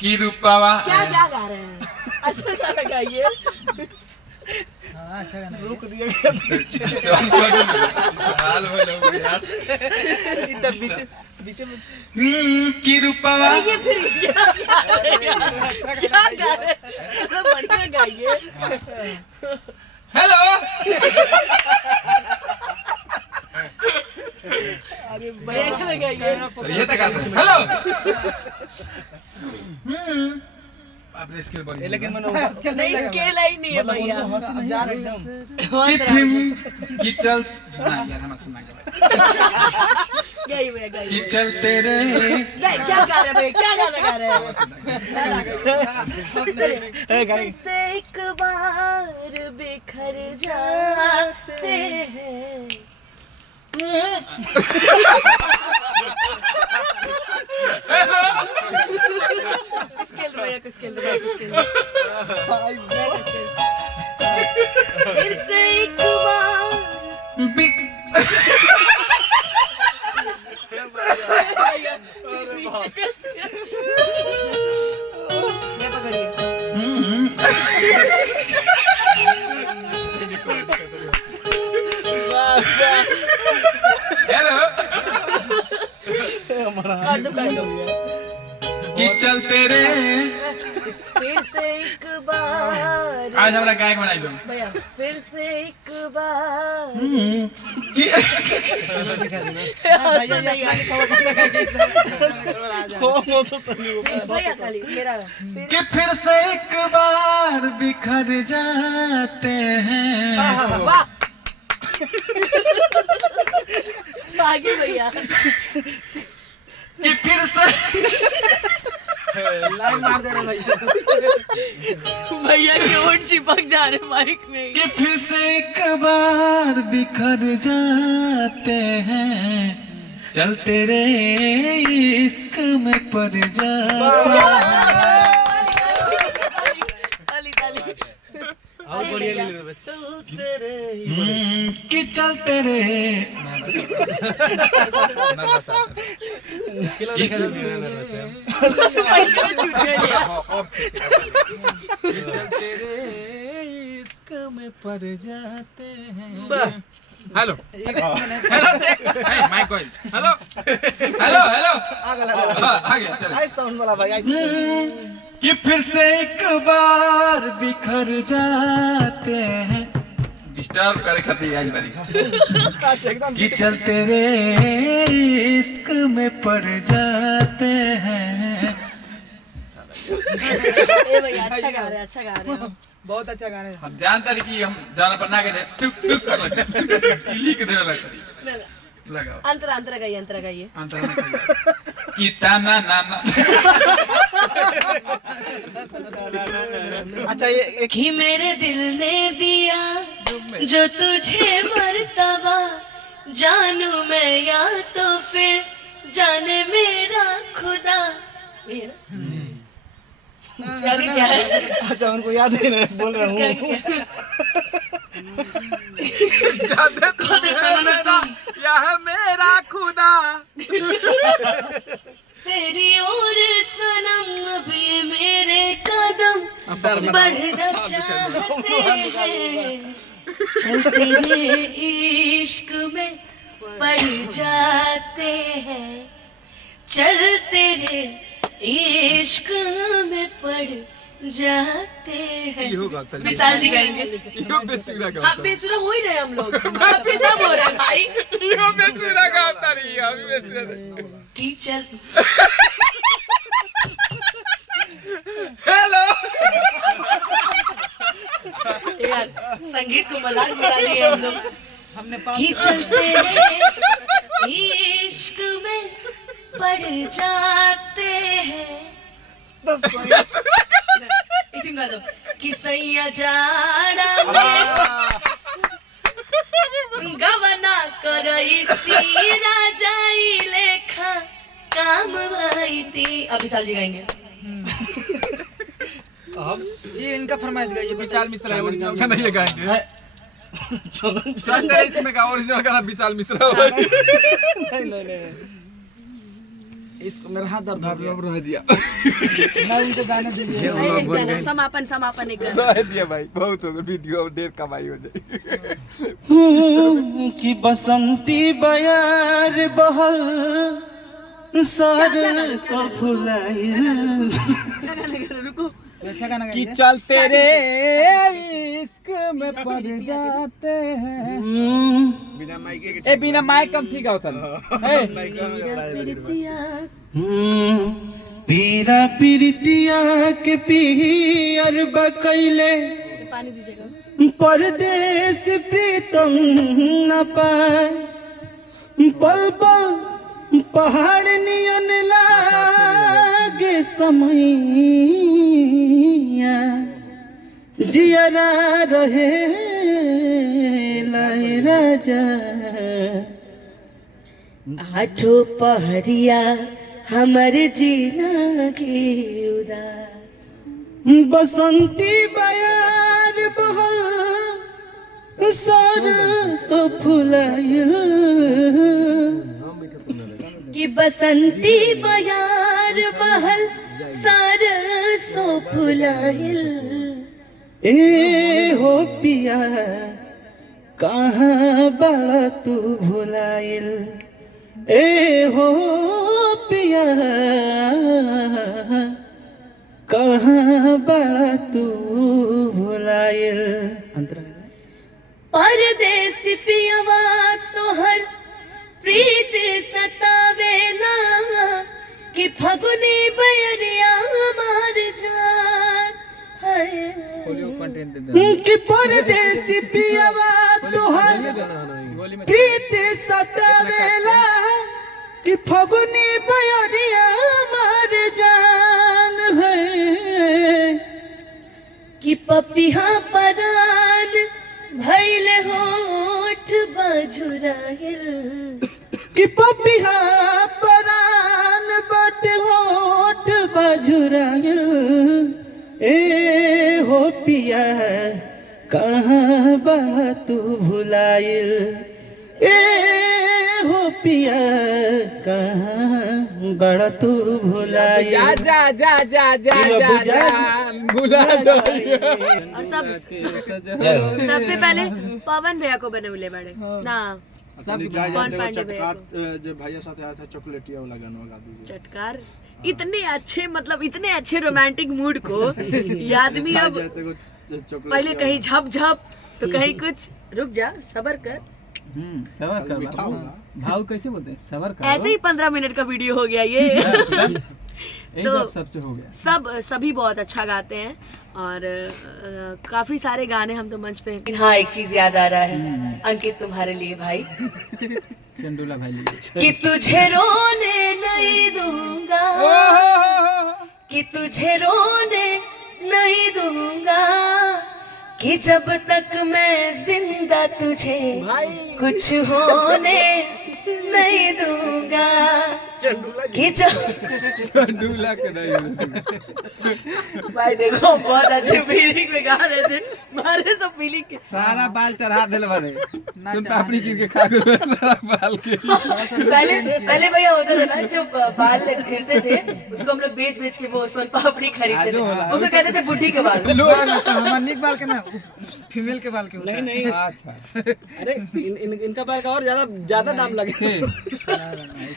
की रूपावा क्या क्या गा रहे हैं? अच्छा गाना गाइए। हाँ अच्छा गाना रुक दिया गया हाल हो लोग यार इधर बीच बीच में की रूपावा ये फिर क्या गा रहे हैं? क्या गा रहे हैं? थोड़ा बढ़िया गाइए। हेलो अरे बढ़िया गाइए। ये तक हेलो आपने स्किल बोली लेकिन मैंने नहीं स्केल ही नहीं है भैया। हंसी नहीं आ रही एकदम कि फिल्म की चल ना यार हम सुना के गाइए भैया गाइए। कि चलते रहे क्या गा रहे हैं भैया? क्या गाना गा रहे हैं? से एक बार बिखर जाते हैं। स्केल भैया को स्केल भैया को स्केल। फिर से एक बार ये पकड़िए। हेलो हमारा कि चलते रहे फिर से एक बार आज हमारा गायक बनाई दो भैया फिर से एक बार भैया खाली मेरा फिर कि फिर से एक बार बिखर जाते हैं वाह आगे भैया कि फिर से लाइन मार दे रहे भैया भैया के ओठ चिपक जा रहे माइक में। कि फिर से एक बार बिखर जाते हैं चलते रहे इश्क में पड़ जा ताली ताली। और बढ़िया ले ले बच्चा तेरे कि चलते रहे मुश्किल दिखा दे नर्वस है पैसा छूट गया। चलते रहे इश्क में पड़ जाते हैं हेलो हेलो चेक माइक ऑयल हेलो हेलो हेलो आ गया चलो आई साउंड वाला भाई आई कि फिर से एक बार बिखर जाते हैं डिस्टर्ब करे खातिर आज बारी अच्छा एकदम कि चलते रे इश्क में पड़ जाते हैं ए भैया अच्छा गा रहे हैं अच्छा गा रहे हैं। बहुत अच्छा गाना है हम जानते हैं कि हम जाना पर ना करे टुक टुक कर लगे लिख दे लगा लगाओ अंतरा अंतरा गाइए अंतरा गाइए। अंतर कि ताना नाना अच्छा ये एक कि मेरे दिल ने दिया जो तुझे मर्तबा जानू मैं या तो फिर जाने मेरा खुदा। ये ना? इसका आगे क्या है? अच्छा उनको याद है ना बोल रहा इसका हूँ आगे क्या है? जादे या है मेरा खुदा तेरी ओर सनम अब ये मेरे कदम बढ़ना चाहते हैं चलते हुए इश्क में पड़ जाते हैं चलते रे इश्क में पड़ जाते हैं। विशाल जी गाएंगे। आप बेसुरा हो ही रहे हम लोग आपसे सब हो रहा है भाई। कि चल हेलो यार संगीत को मजाक बना लिए हम लोग। हमने कि चलते रहे इश्क में पड़ जाते हैं इसी में गा दो कि सैया जाना गवना करई तीरा जाई लेखा काम आई थी। अब विशाल जी गाएंगे। ये इनका फरमाइश गाइए विशाल मिश्रा है ओरिजिनल गाना ये गाएंगे इसमें का ओरिजिनल गाना विशाल मिश्रा नहीं नहीं नहीं इसको मेरा हाथ दर्द हो गया। रह दिया ना उनको गाना दीजिए। एक गाना समापन एक गाना रह दिया भाई, बहुत हो गया, वीडियो ढेर कमाई हो जाए। कि बसंती बयार बहल सारे सो फुलाइल। रुको अच्छा गाना कि गाइए। चलते रे इश्क में पड़ जाते हैं। ए बिना माइक कम ठीक होता है। पीरा पीरितिया के पियर बकैले पानी दीजिएगा। परदेश प्रीतम न पाए पल पल पहाड़ नियन लागे समैया जियरा रहे लाए राजा। आठो पहरिया हमर जीना की उदास। बसंती बयार बहल सर सो फुलाइल। कि बसंती बयार बहल सरसो फुलाइल। ए हो पिया कहाँ बड़ा तू भुलाइल। ए हो पिया कहाँ बड़ा तू भुलाइल। परदेस पियवा तोहर प्रीत सतावेला। कि फगुनी बयरिया मार जान है। कंटेंट दे कि परदेसी पियवा तोहर प्रीत सतावेला। कि फगुनी बयरिया मार जान है। कि पपिहा परान भइल होठ बजुराइल। कि पपिहा परान बट होठ बजुराइल। ए हो पिया कहाँ बड़ा तू भुलाइल। ए हो पिया कहाँ बड़ा तू भुलाइल। जा जा जा जा जा जा भुला जाओ। और सबसे पहले पवन भैया को बनवले बड़े ना सब कौन पांडे भैया को जो भैया साथ आया था चॉकलेटिया वाला गाना गा दीजिए। चटकार। इतने अच्छे मतलब इतने अच्छे रोमांटिक मूड को ये आदमी अब पहले कहीं झप झप तो कहीं कुछ। रुक जा सबर कर। सबर कर बाबू। भाव कैसे बोलते हैं? सबर कर। ऐसे ही 15 मिनट का वीडियो हो गया ये। तो सबसे हो गया। सभी बहुत अच्छा गाते हैं और काफी सारे गाने हम तो मंच पे। हाँ एक चीज याद आ रहा है अंकित तुम्हारे लिए भाई। चंदूला भाई कि तुझे रोने नहीं दूंगा। कि तुझे रोने नहीं दूंगा। कि जब तक मैं जिंदा तुझे कुछ होने नहीं दूंगा। कि जब चंदूला के नहीं भाई देखो बहुत अच्छे फीलिंग में गा रहे थे। मारे सब फीलिंग के सारा बाल चढ़ा दिल बने। सुन पापड़ी गिर के खा गए सारा बाल के। पहले भैया होता था ना जो बाल गिरते थे उसको हम लोग बेच बेच के वो सोन पापड़ी खरीदते थे। उसको कहते थे बुढ़ी के बाल। हमारे बाल के ना फीमेल के बाल के होता है। नहीं अच्छा अरे इनका बाल का और ज्यादा दाम लगे।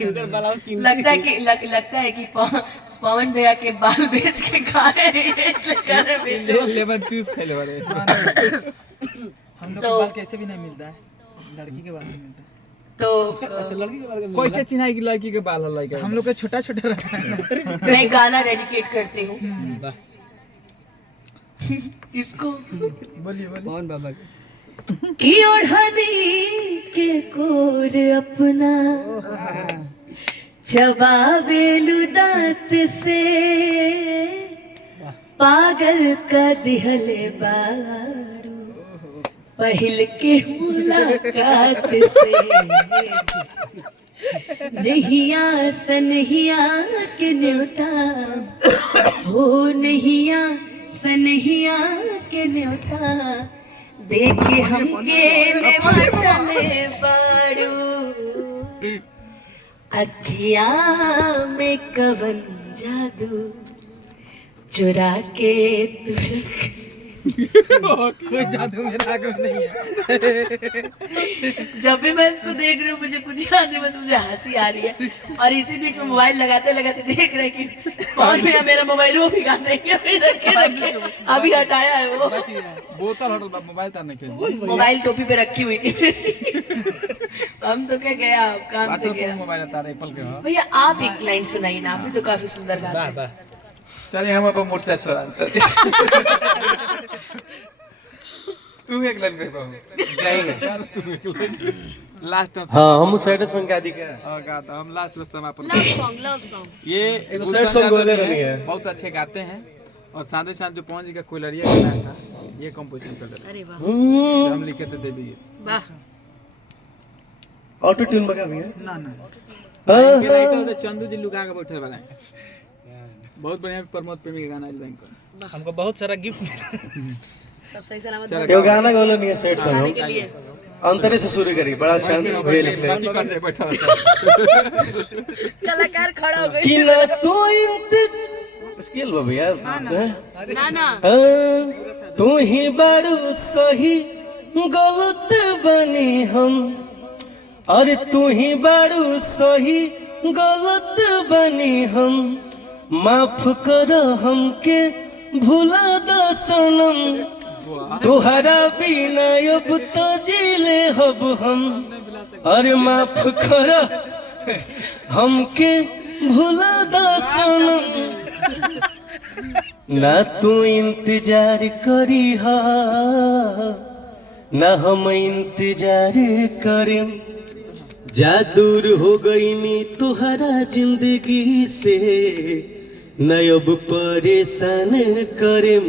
इनका बाल और कीमती। लगता है कि पवन भैया के बाल बेच के खाए इसलिए बेचो। लेमन जूस खेले वाले। हम लोग के बाल कैसे भी नहीं मिलता है। लड़की के बाल नहीं मिलता। तो लड़की के बाल कैसे चिन्हाई की लड़की के बाल है? हम लोग का छोटा छोटा रहता है। मैं गाना डेडिकेट करती हूँ इसको। बोलिए कौन बाबा कि ओढ़नी के कोर अपना चबावेलु दांत से। पागल का दिहले बारू पहिल के मुलाकात से। नहिया सनहिया के न्योता हो नहिया सनहिया के न्योता देखे हमके नेवाटले बारू। अखिया में कवन जादू चुरा के तू रख। कोई जादू मेरा आगे नहीं है। जब भी मैं इसको देख रही हूँ मुझे कुछ याद नहीं, बस मुझे हंसी आ रही है। और इसी बीच में मोबाइल लगाते लगाते देख रहे कि फोन में मेरा मोबाइल वो भी गाते रखे रखे अभी हटाया है वो। बोतल हटल बा मोबाइल ताने के मोबाइल टोपी पे रखी हुई थी। हम तो क्या गया काम से गया। मोबाइल तारे एप्पल के भैया आप एक लाइन सुनाइए ना, आपने तो काफी सुंदर गाते हैं। चलिए हम अपन मोर्चा छोड़ा तू एक लाइन पे पाऊ लास्ट टाइम हाँ हम सैड सॉन्ग गा दी क्या गाता हम लास्ट में समापन लव सॉन्ग ये एगो सैड सॉन्ग बोले रहनी है। बहुत अच्छे गाते हैं और साथ ही साथ जो पवन जी का कोयलरिया गाना था ये कंपोजिशन कर देते अरे वाह हैं हम लिखे थे देवी गीत वाह। ऑटो ट्यून बगा भी है ना ना के राइटर तो चंदू जी लुका के बैठे वाला है बहुत बढ़िया प्रमोद प्रेमी का गाना है बैंक का हमको बहुत सारा गिफ्ट सब सही सलामत एगो गाना गावला नहीं है सैड सॉन्ग गाने के लिए। अंतरे से शुरू करी बड़ा अच्छा हुए लिख ले बैठा कलाकार खड़ा हो गए। कि ना तो इंत स्किल बाबू यार ना ना तू ही बड़ू सही गलत बनी हम अरे तू ही बड़ू सही गलत बनी हम माफ कर हमके भुला द सनम तुहरा बिना अब तो जीले हब हम अरे माफ कर हमके भुला द सनम ना तू इंतजार करी हा ना हम इंतजार करें जा दूर हो गई नी तुहरा जिंदगी से न अब परेशान करें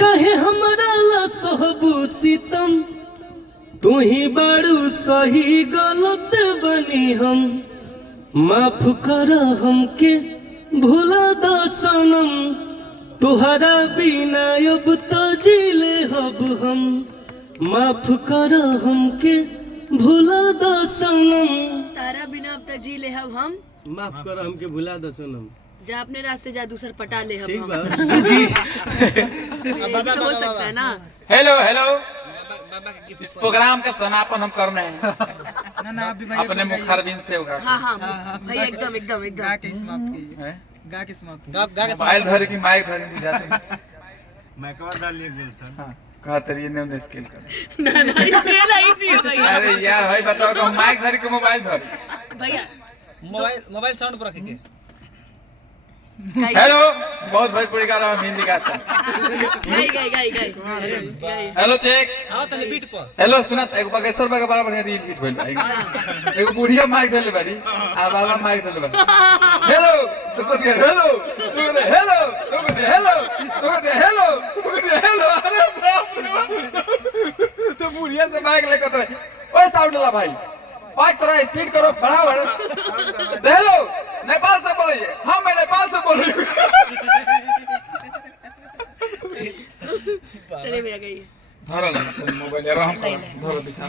कहे हमारा ला सोहबू सितम तू ही बड़ू सही गलत बनी हम माफ कर हमके भुला द सनम तुहरा बिना अब तो जीले हब हम माफ कर हमके भुला द सनम तारा बिना अब तक जी ले हम माफ कर हमके भुला द सनम जा अपने रास्ते जा दूसर पटा ले हम। ठीक बा ये भी तो हो सकता है ना। हेलो हेलो इस प्रोग्राम का समापन हम कर रहे हैं ना ना आप भी भाई अपने मुखारबिन से होगा हाँ हाँ भाई एकदम एकदम गा एकदम। के समाप्त कीजिए हैं? गा के समाप्त मोबाइल धर की माइक धर नहीं जाते मैकवा डाल लिए गुलशन हाँ कहा तरिए ने उन्हें स्किल कर ना ना अकेला ही नहीं है भैया। अरे यार भाई बताओ कि माइक धर के मोबाइल धर भैया मोबाइल साउंड पर रखेंगे हेलो बहुत भोजपुरी गा रहा हूँ हिंदी गाता हूँ गाई गाई गाई गाई गाई। हेलो चेक आओ तो बीट पर हेलो सुनत एगो बागेश्वर बाग बड़ा बढ़िया रील हिट भइल बा एगो बुढ़िया माइक धरले बारी आ बाबा माइक धरले बा हेलो तो को दिया हेलो तो को दिया हेलो तो को दिया हेलो तो को दिया हेलो तो को दिया हेलो अरे बाप रे बाप तो बुढ़िया से माइक लेकर रहे ओए साउंड ला भाई बाइक थोड़ा स्पीड करो बढ़ाओ हेलो नेपाल से बोलिए हाँ मैं नेपाल से बोल रही हूँ चलिए भैया गई धरो ना मोबाइल यार हम धरो बिछा